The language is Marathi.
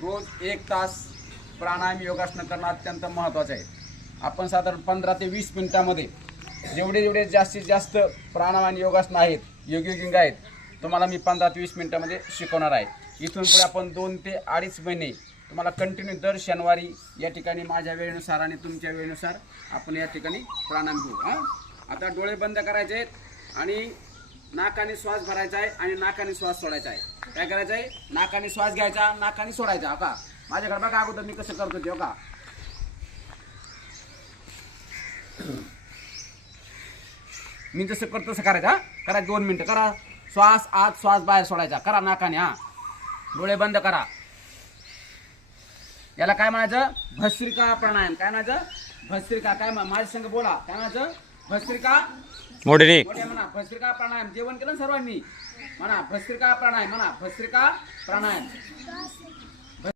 रोज 1 तास प्राणायाम योगासनं करणं अत्यंत महत्त्वाचं आहे. आपण साधारण 15 ते 20 मिनिटामध्ये जेवढे जास्तीत जास्त प्राणायाम योगासनं आहेत, योगिंग आहेत, तुम्हाला मी 15 ते 20 मिनिटामध्ये शिकवणार आहे. इथून पुढे आपण 2 ते 2.5 महिने तुम्हाला कंटिन्यू दर शनिवारी या ठिकाणी माझ्या वेळेनुसार आणि तुमच्या वेळेनुसार आपण या ठिकाणी प्राणायाम घेऊ. आता डोळे बंद करायचे आहेत आणि नाकाने श्वास भरायचा आहे आणि नाकाने श्वास सोडायचा आहे. काय करायचं आहे? नाकाने श्वास घ्यायचा, नाकाने सोडायचा. का माझ्याकडे बघा अगोदर मी कसं करतो ते. का मी जसं करतो तसं करायचं. करा 2 मिनिटं करा. श्वास आत, श्वास बाहेर सोडायचा. करा नाकाने. डोळे बंद करा. याला काय म्हणायचं? भस्त्रिका प्राणायाम. काय म्हणायचं? भस्त्रिका. काय माझ्या संग बोला. काय म्हणायचं? भस्त्रिका. मोठे म्हणा. भस्त्रिका प्राणायाम. जेवण केलं सर्वांनी म्हणा. भस्त्रिका प्राणायाम म्हणा. भस्त्रिका प्राणायाम.